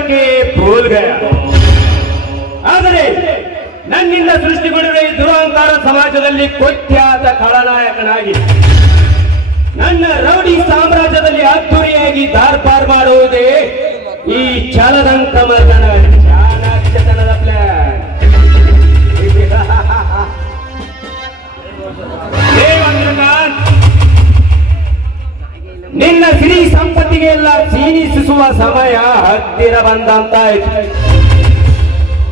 करके भूल गया ಆದರೆ ನನ್ನಿಂದ ಸೃಷ್ಟಿಗೊಂಡಿರುವ ಈ ದುರಹಂಕಾರ ಸಮಾಜದಲ್ಲಿ ಕೊಟ್ಯಾದ ಖಳನಾಯಕನಾಗಿ ನನ್ನ ರೌಡಿ ಸಾಮ್ರಾಜ್ಯದಲ್ಲಿ ಅದ್ದೂರಿಯಾಗಿ ದಾರ್ಪಾರ್ ಮಾಡುವುದೇ ಈ ಛಲದಂತ ಮಗನ ಚಾಣಾಕ್ಷತನದ ಪ್ಲಾನ್. ನಿನ್ನ ಸಿರಿ ಸಂಪತ್ತಿಗೆ ಎಲ್ಲ ಕ್ಷೀಣಿಸುವ ಸಮಯ ಹತ್ತಿರ ಬಂದಂತಾಯಿತು.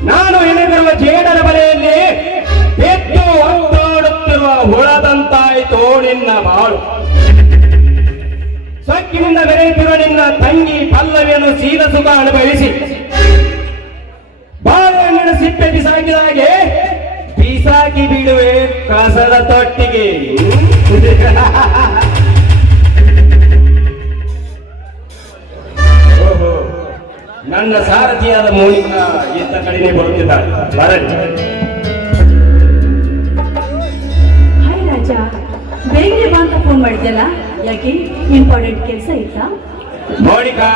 ನಾನು ಹೆಣೆದಿರುವ ಜೇಡರ ಬಲೆಯಲ್ಲಿ ಬೆದ್ದು ಒತ್ತಾಡುತ್ತಿರುವ ಹುಳದಂತಾಯಿತು ನಿನ್ನ ಬಾಳು. ಸೊಕ್ಕಿನಿಂದ ಬೆರೆಯುತ್ತಿರುವ ನಿನ್ನ ತಂಗಿ ಪಲ್ಲವಿಯನ್ನು ಸೀದ ಸುಖ ಅನುಭವಿಸಿ ಬಾಳೆಹಣ್ಣಿನ ಸಿಪ್ಪೆ ಬಿಸಾಕಿದ ಹಾಗೆ ಬಿಸಾಕಿ ಬಿಡುವೆ ಕಸದ ತೊಟ್ಟಿಗೆ. ಓಹೋ, ನನ್ನ ಸಾರಥಿಯಾದ ಮೋನಿಕಾ ಇತ್ತ ಕಡೆಗೆ ಬರುತ್ತಿದ್ದಾಳೆ. ಬರಲಿ. ಹಾಯ್ ರಾಜ, ಬೇಗನೆ ಬಾ ಅಂತ ಫೋನ್ ಮಾಡಿದ್ದಲ್ಲ, ಯಾಕೆ ಇಂಪಾರ್ಟೆಂಟ್ ಕೆಲಸ ಇತ್ತಾ? ಮೋನಿಕಾ,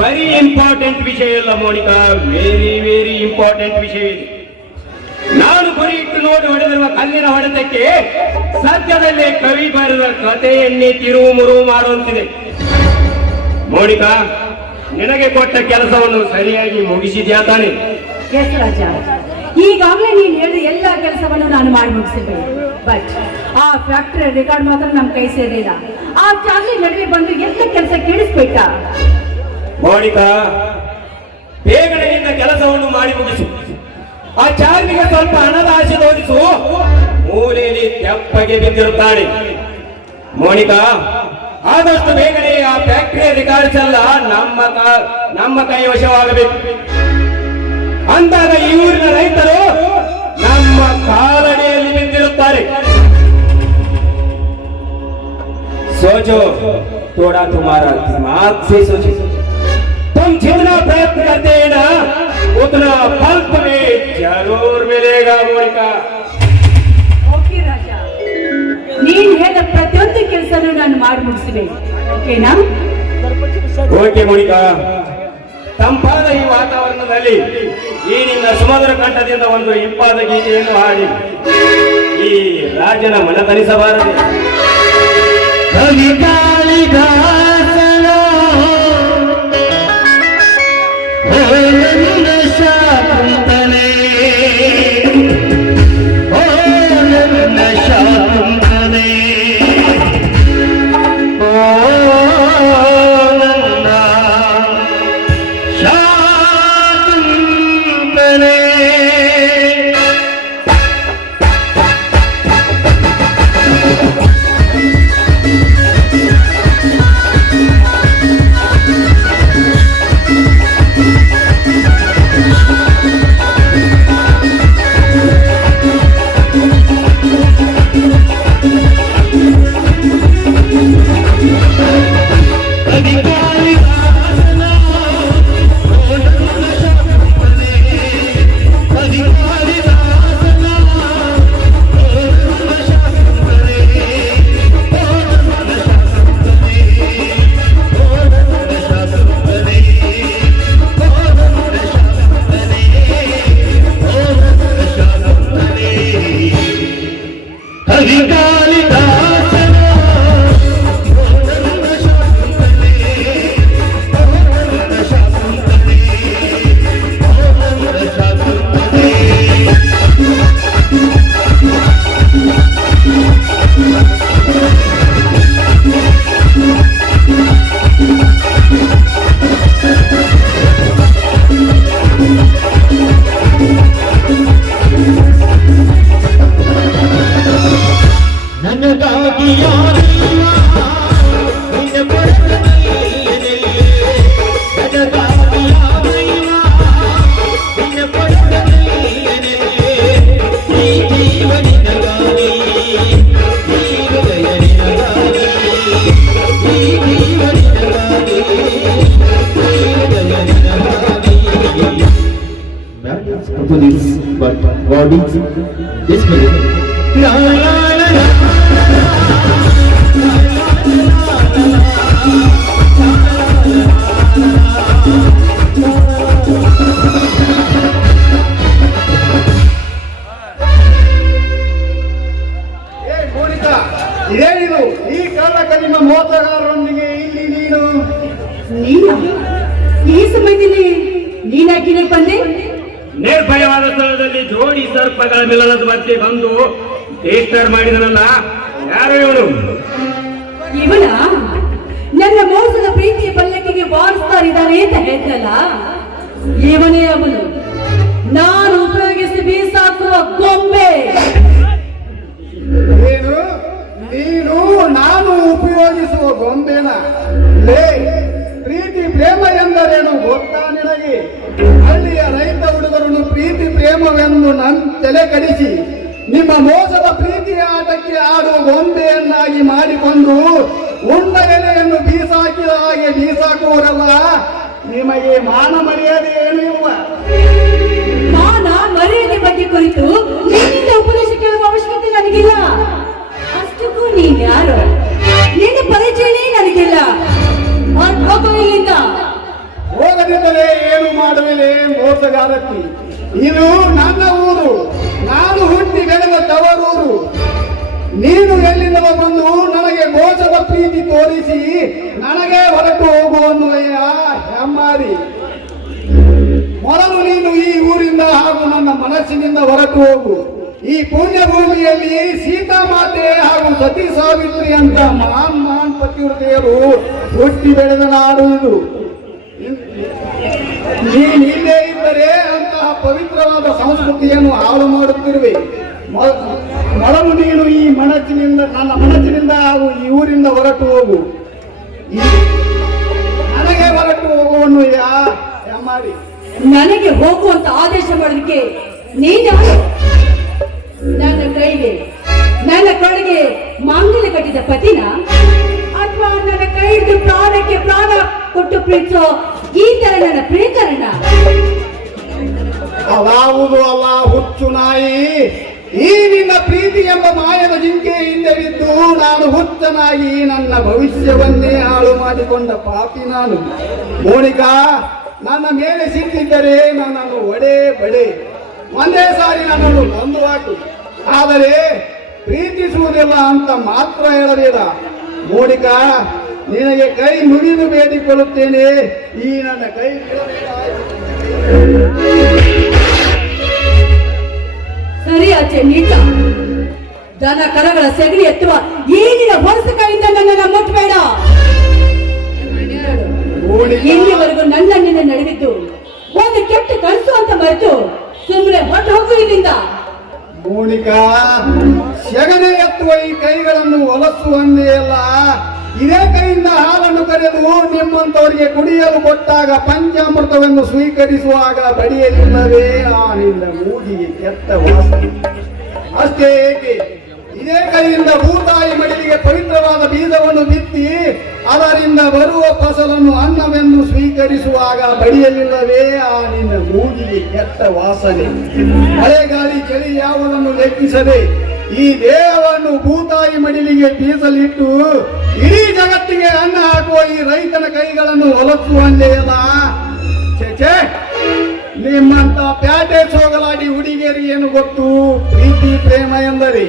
ಬರೀ ಇಂಪಾರ್ಟೆಂಟ್ ವಿಷಯ ಇಲ್ಲ ಮೋನಿಕಾ, ವೆರಿ ವೆರಿ ಇಂಪಾರ್ಟೆಂಟ್ ವಿಷಯ ಇದೆ. ನಾನು ಗುರಿ ಇಟ್ಟು ನೋಡಿ ಹೊಡೆದಿರುವ ಕಲ್ಲಿನ ಹೊಡೆತಕ್ಕೆ ಸದ್ಯದಲ್ಲೇ ಕವಿ ಬರೆದ ಕಥೆಯನ್ನೇ ತಿರುವು ಮುರುವು ಮಾಡುವಂತಿದೆ. ಮೋನಿಕಾ, ನಿನಗೆ ಕೊಟ್ಟ ಕೆಲಸವನ್ನು ಸರಿಯಾಗಿ ಮುಗಿಸಿದ್ಯಾ ತಾನೆ? ಎಸ್ ರಾಜ, ಈಗಾಗಲೇ ನೀನು ಹೇಳಿದ ಎಲ್ಲ ಕೆಲಸವನ್ನು ನಾನು ಮಾಡಿ ಮುಗಿಸಿದ್ದೇನೆ. ಬಟ್ ಆ ಫ್ಯಾಕ್ಟರಿ ರೆಕಾರ್ಡ್ ಮಾತ್ರ ನಮ್ಮ ಕೈ ಸೇರಿಲ್ಲ. ಆ ಚಾರ್ಲಿ ನಡುವೆ ಬಂದು ಎಲ್ಲ ಕೆಲಸ ಕೇಳಿಸ್ಬೇಕಾ? ಮೋನಿಕಾ, ಬೇಗನೆ ನಿನ್ನ ಕೆಲಸವನ್ನು ಮಾಡಿ ಮುಗಿಸು. ಆ ಚಾರ್ಲಿಗೆ ಸ್ವಲ್ಪ ಹಣದ ಆಸೆ ತೋರಿಸು. ಮೂಲೆಯಲ್ಲಿ ತೆಪ್ಪಗೆ ಬಿದ್ದಿರುತ್ತಾಳೆ. ಮೋನಿಕಾ, ಆದಷ್ಟು ಬೇಗನೆ ಆ ಫ್ಯಾಕ್ಟರಿ ರೆಕಾರ್ಡ್ಸ್ ಎಲ್ಲ ನಮ್ಮ ಕೈ ವಶವಾಗಬೇಕು. ಅಂದಾಗ ಈ ಊರಿನ ರೈತರು ನಮ್ಮ ಕಾಲಡಿಯಲ್ಲಿ ಬಿದ್ದಿರುತ್ತಾರೆ. सोचो थोड़ा तुम्हारा दिमाग से सोचो. तुम जितना प्रयत्न करते हैं ना उतना फल तुम्हें जरूर मिलेगा मोनिका. ಓಕೆ ರಾಜ, ನೀನು ಹೇಳಿದ ಪ್ರತಿಯೊಂದು ಕೆಲಸನೂ ನಾನು ಮಾಡಿ ಮುಗಿಸಬೇಕು. ಓಕೆನಾ? ಓಕೆ ಮೋನಿಕಾ, ತಂಪಾದ ಈ ವಾತಾವರಣದಲ್ಲಿ ಈ ನಿನ್ನ ಸುಮಧುರ ಕಂಠದಿಂದ ಒಂದು ಇಂಪಾದ ಗೀತೆಯನ್ನು ಹಾಡಿ ಈ ರಾಜನ ಮನ ತರಿಸಬಾರದು. ಕವಿ ಕಾಳಿದಾಸನ ಓ ನನ್ನ ಶಾಕುಂತಲೆ, ಓ ನನ್ನ ಶಾಕುಂತಲೆ, ಓ ನನ್ನ Shakuntale. Police, but God is this minute. La la la la. La ಇಲ್ಲಿಗೆ ಬಂದೆ? ನಿರ್ಭಯವಾದ ಸ್ಥಳದಲ್ಲಿ ಜೋಡಿ ಸರ್ಪಗಳ ಮಿಲನದ ಮಧ್ಯೆ ಬಂದು ಟೇಸ್ಟರ್ ಮಾಡಿದನಲ್ಲ, ಯಾರು ಇವನು? ಇವನ ನನ್ನ ಮೋಸದ ಪ್ರೀತಿಯ ಪಲ್ಲಕ್ಕಿಗೆ ಬಾರಿಸ್ತಾರಿದ್ದಾರೆ ಅಂತ ಹೇಳ್ತಲ್ಲ, ಇವನೇ ಅವನು. ನಾನು ಉಪಯೋಗಿಸಿ ಬೀಸಾಕುವ ಗೊಂಬೆ. ಏನು ನೀನು ನಾನು ಉಪಯೋಗಿಸುವ ಗೊಂಬೆನ? ಲೇ, ಪ್ರೀತಿ ಪ್ರೇಮ ಎಂದರೇನು ಗೊತ್ತಾ ನಿನಗೆ? ಹಳ್ಳಿಯ ರೈತ ಹುಡುಗರನ್ನು ಪ್ರೀತಿ ಪ್ರೇಮವೆಂದು ತಲೆ ಕಡಿಸಿ ನಿಮ್ಮ ಮೋಸದ ಪ್ರೀತಿಯ ಆಟಕ್ಕೆ ಆಡುವ ಗೊಂಬೆಯನ್ನಾಗಿ ಮಾಡಿಕೊಂಡು ಉಂಡ ಎಲೆಯನ್ನು ಬೀಸಾಕಿದ ಹಾಗೆ ಬೀಸಾಕುವರಲ್ಲ. ನಿಮಗೆ ಮಾನ ಮರ್ಯಾದೆ ಏನು ಇಲ್ವ? ಮಾನ ಮರ್ಯಾದೆ ಬಗ್ಗೆ ಕುರಿತು ನಿನ್ನಿಂದ ಉಪದೇಶ ಕೇಳುವ ಅವಶ್ಯಕತೆ ನನಗಿಲ್ಲ. ಅಷ್ಟಕ್ಕೂ ನೀನ್ ಯಾರು? ನಿನ್ನ ಪರಿಚಯನೇ ನನಗಿಲ್ಲ. ಹೋಗೋ ಇಲ್ಲಿಂದ. ಹೋಗದಿದ್ದರೆ ಏನು ಮಾಡುವಿಲೆ ಮೋಸಗಾರತಿ? ಇದು ನನ್ನ ಊರು, ನಾನು ಹುಟ್ಟಿ ಬೆಳೆದ ತವರೂರು. ನೀನು ಎಲ್ಲಿಂದ ಬಂದು ನನಗೆ ಮೋಸದ ಪ್ರೀತಿ ತೋರಿಸಿ ನನಗೆ ಹೊರಟು ಹೋಗುವನ್ನುವೆಯ ಹೆಮ್ಮಾರಿ? ಮೊದಲು ನೀನು ಈ ಊರಿಂದ ಹಾಗೂ ನನ್ನ ಮನಸ್ಸಿನಿಂದ ಹೊರಟು ಹೋಗು. ಈ ಪುಣ್ಯ ಭೂಮಿಯಲ್ಲಿ ಸೀತಾಮಾತೆ ಹಾಗೂ ಸತಿ ಸಾವಿತ್ರಿ ಅಂತ ಮಹಾನ್ ಪತಿವ್ರತೆಯರು ಹುಟ್ಟಿ ಬೆಳೆದ ನಾಡು ಇದು. ನೀನು ಇಲ್ಲೇ ಇದ್ದರೆ ಅಂತಹ ಪವಿತ್ರವಾದ ಸಂಸ್ಕೃತಿಯನ್ನು ಹಾಳು ಮಾಡುತ್ತಿರುವೆ. ಮೊದಲು ನೀನು ಈ ನನ್ನ ಮನಸ್ಸಿನಿಂದ ಹಾಗೂ ಈ ಊರಿಂದ ಹೊರಟು ಹೋಗು. ನನಗೆ ಹೊರಟು ಹೋಗುವನ್ನು ಮಾಡಿ ನನಗೆ ಹೋಗುವಂತ ಆದೇಶ ಮಾಡೋದಕ್ಕೆ ನೀನು ನನ್ನ ಕಡೆಗೆ ಮಾಂಗಲ್ಯ ಕಟ್ಟಿದ ಪತಿನ, ಅಥವಾ ನನ್ನ ಕೈ ಹಿಡಿದು ಪ್ರಾಣಕ್ಕೆ ಪ್ರಾಣ ಕೊಟ್ಟು ಪ್ರೀತಿಸೋ ಈ ತರ ನನ್ನ ಪ್ರೇಕರಣ? ಅದಾವುದು ಅಲ್ಲ ಹುಚ್ಚು ನಾಯಿ. ಈ ನಿನ್ನ ಪ್ರೀತಿ ಎಂಬ ಮಾಯದ ಜಿಂಕೆ ಹಿಂದೆ ಬಿದ್ದು ನಾನು ಹುಚ್ಚನಾಗಿ ನನ್ನ ಭವಿಷ್ಯವನ್ನೇ ಹಾಳು ಮಾಡಿಕೊಂಡ ಪಾಪಿ ನಾನು. ಮೋನಿಕಾ, ನನ್ನ ಮೇಲೆ ಸಿಕ್ಕಿದ್ದರೆ ನನ್ನನ್ನು ಒಡೆ ಬಡೆ ಒಂದೇ ಸಾರಿ ನನ್ನನ್ನು ಕೊಂದು ಹಾಕು. ಆದರೆ ಪ್ರೀತಿಸುವುದಿಲ್ಲ ಅಂತ ಮಾತ್ರ ಹೇಳಬೇಡ. ಮೋನಿಕಾ, ನಿನಗೆ ಕೈ ಮುಗಿದು ಬೇಡಿಕೊಳ್ಳುತ್ತೇನೆ, ಈ ನನ್ನ ಕೈ ಸರಿಯಾಚೆ ನೀಚ. ದನ ಕರಗಳ ಸೆಗಣಿ ಎತ್ತುವ ಈಗಿನ ಹೊರಸ ಕೈಯಿಂದ ನನ್ನನ್ನು ಮುಟ್ಟಬೇಡ. ಇಲ್ಲಿವರೆಗೂ ನನ್ನ ನಿನ್ನ ನಡೆದಿದ್ದು ಒಂದು ಕೆಟ್ಟ ಕನಸು ಅಂತ ಮರೆತು ಸುಮ್ಮನೆ ಹೊರಟು ಹೋಗು ಇಲ್ಲಿಂದ. ಮೋನಿಕಾ, ಸೆಗಣಿ ಎತ್ತುವ ಈ ಕೈಗಳನ್ನು ಒಲಸುವಂದೇ ಅಲ್ಲ, ಇದೇ ಕೈಯಿಂದ ಹಾಲನ್ನು ಕರೆದು ನಿಮ್ಮಂತವರಿಗೆ ಕುಡಿಯಲು ಕೊಟ್ಟಾಗ ಪಂಚಾಮೃತವನ್ನು ಸ್ವೀಕರಿಸುವಾಗ ಬಡಿಯಲಿಲ್ಲವೇ ಆ ನಿನ್ನ ಮೂಗಿಗೆ ಕೆಟ್ಟ ವಾಸನೆ. ಅಷ್ಟೇ ಏಕೆ, ಇದೇ ಕೈಯಿಂದ ಭೂತಾಯಿ ಮಡಿಲಿಗೆ ಪವಿತ್ರವಾದ ಬೀಜವನ್ನು ಬಿತ್ತಿ ಅದರಿಂದ ಬರುವ ಫಸಲನ್ನು ಅನ್ನವೆಂದು ಸ್ವೀಕರಿಸುವಾಗ ಬಡಿಯಲಿಲ್ಲವೇ ಆ ನಿನ್ನ ಮೂಗಿಗೆ ಕೆಟ್ಟ ವಾಸನೆ. ಮಳೆಗಾಳಿ ಚಳಿ ಯಾವುದನ್ನು ಲೆಕ್ಕಿಸದೆ ಈ ದೇಹವನ್ನು ಭೂತಾಯಿ ಮಡಿಲಿಗೆ ಬೀಸಲಿಟ್ಟು ಇಡೀ ಜಗತ್ತಿಗೆ ಅನ್ನ ಹಾಕುವ ಈ ರೈತನ ಕೈಗಳನ್ನು ಒಲಸುವಂದೇ ಅಲ್ಲ. ಛೇ, ನಿಮ್ಮಂತ ಪ್ಯಾಟೆ ಸೋಗಲಾಡಿ ಹುಡುಗಿಯರಿ ಏನು ಗೊತ್ತು ಪ್ರೀತಿ ಪ್ರೇಮ ಎಂದರೆ?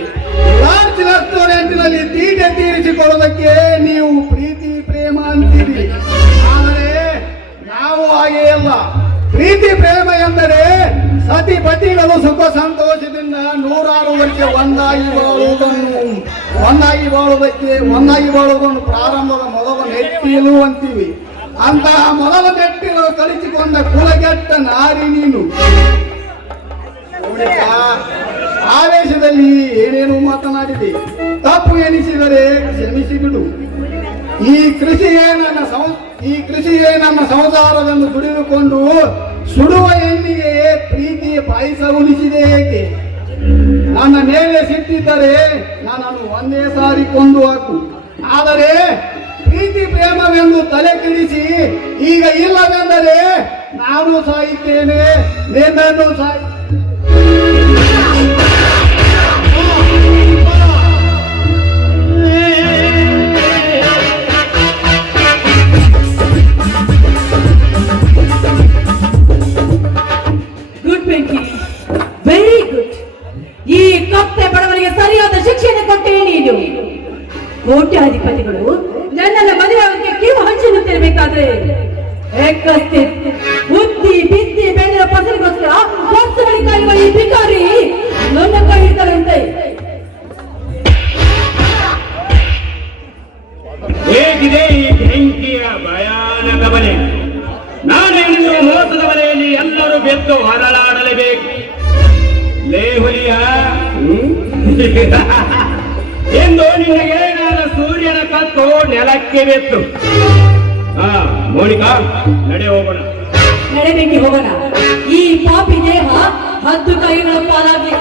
ಲಾಡ್ಜ್ ರೆಸ್ಟೋರೆಂಟ್ನಲ್ಲಿ ತೀಟೆ ತೀರಿಸಿಕೊಳ್ಳೋದಕ್ಕೆ ನೀವು ಪ್ರೀತಿ ಪ್ರೇಮ ಅಂತೀರಿ. ಆದರೆ ನಾವು ಹಾಗೆ ಅಲ್ಲ. ಪ್ರೀತಿ ಪ್ರೇಮ ಎಂದರೆ ಸತಿ ಪತಿಗಳು ಸುಖ ಸಂತೋಷದಿಂದ ನೂರಾರು ವರ್ಷ ಒಂದಾಗಿ ಬಾಳುವುದನ್ನು ಪ್ರಾರಂಭದ ಮೊದಲ ಮೆಟ್ಟಿಲು ಅಂತೀವಿ. ಅಂತಹ ಮೊದಲ ಮೆಟ್ಟಿಲು ಕಳಿಸಿಕೊಂಡ ಕುಲಗೆಟ್ಟ ನಾರಿ ನೀನು. ಆವೇಶದಲ್ಲಿ ಏನೇನು ಮಾತನಾಡಿದೆ, ತಪ್ಪು ಎನಿಸಿದರೆ ಕ್ಷಮಿಸಿ ಬಿಡು. ಈ ಕೃಷಿಯೇ ನನ್ನ ಸಂಸಾರವನ್ನು ದುಡಿದುಕೊಂಡು ಸುಡುವ ಎಣ್ಣಿಗೆ ಪ್ರೀತಿಯ ಪಾಯಸ ಉಳಿಸಿದೆ ಏಕೆ? ನನ್ನ ಮೇಲೆ ಸಿಟ್ಟಿದ್ದರೆ ನನ್ನನ್ನು ಒಂದೇ ಸಾರಿ ಕೊಂದು ಹಾಕು. ಆದರೆ ಪ್ರೀತಿ ಪ್ರೇಮವೆಂದು ತಲೆ ಕೆಡಿಸಿ ಈಗ ಇಲ್ಲವೆಂದರೆ ನಾನು ಸಾಯುತ್ತೇನೆ, ನಿನ್ನನ್ನು ಗುಡ್ ಬೆಂಕಿ, ವೆರಿ ಗುಡ್. ಈ ಕಪ್ಪೆ ಬಡವರಿಗೆ ಸರಿಯಾದ ಶಿಕ್ಷೆಯನ್ನು ಕೊಟ್ಟೆ ನೀನು. ಕೋಟ್ಯಾಧಿಪತಿಗಳು ನನ್ನನ್ನು ಮದುವೆ ಕಿವು ಹಂಚಿರುತ್ತಿರಬೇಕಾದ್ರೆ ಬುದ್ಧಿ ಬಿದ್ದಿ ಬೆಳೆದ ಬಂದಂತೆ. ಹೇಗಿದೆ ಈ ಬೆಂಕಿಯ ಭಯಾನಕ ಬಲೆ? ನಾನು ಇನ್ನು ಮೋಸದ ಬಲೆಯಲ್ಲಿ ಎಲ್ಲರೂ ಬೆದ್ದು ಹೊರಳಾಡಲೇಬೇಕು. ಲೇಹುಲಿಯ ಎಂದು ನಿನಗೇನಾದ ಸೂರ್ಯನ ಕತ್ತು ನೆಲಕ್ಕೆ ಬೆತ್ತು. ಮೋನಿಕಾ, ನಡೆ ಹೋಗೋಣ. ನಡೆಬೇಕಿ ಹೋಗೋಣ. ಈ ಪಾಪಿ ದೇಹ ಹದ್ದು ಕೈಗಳ ಪಾಲಾಗಿ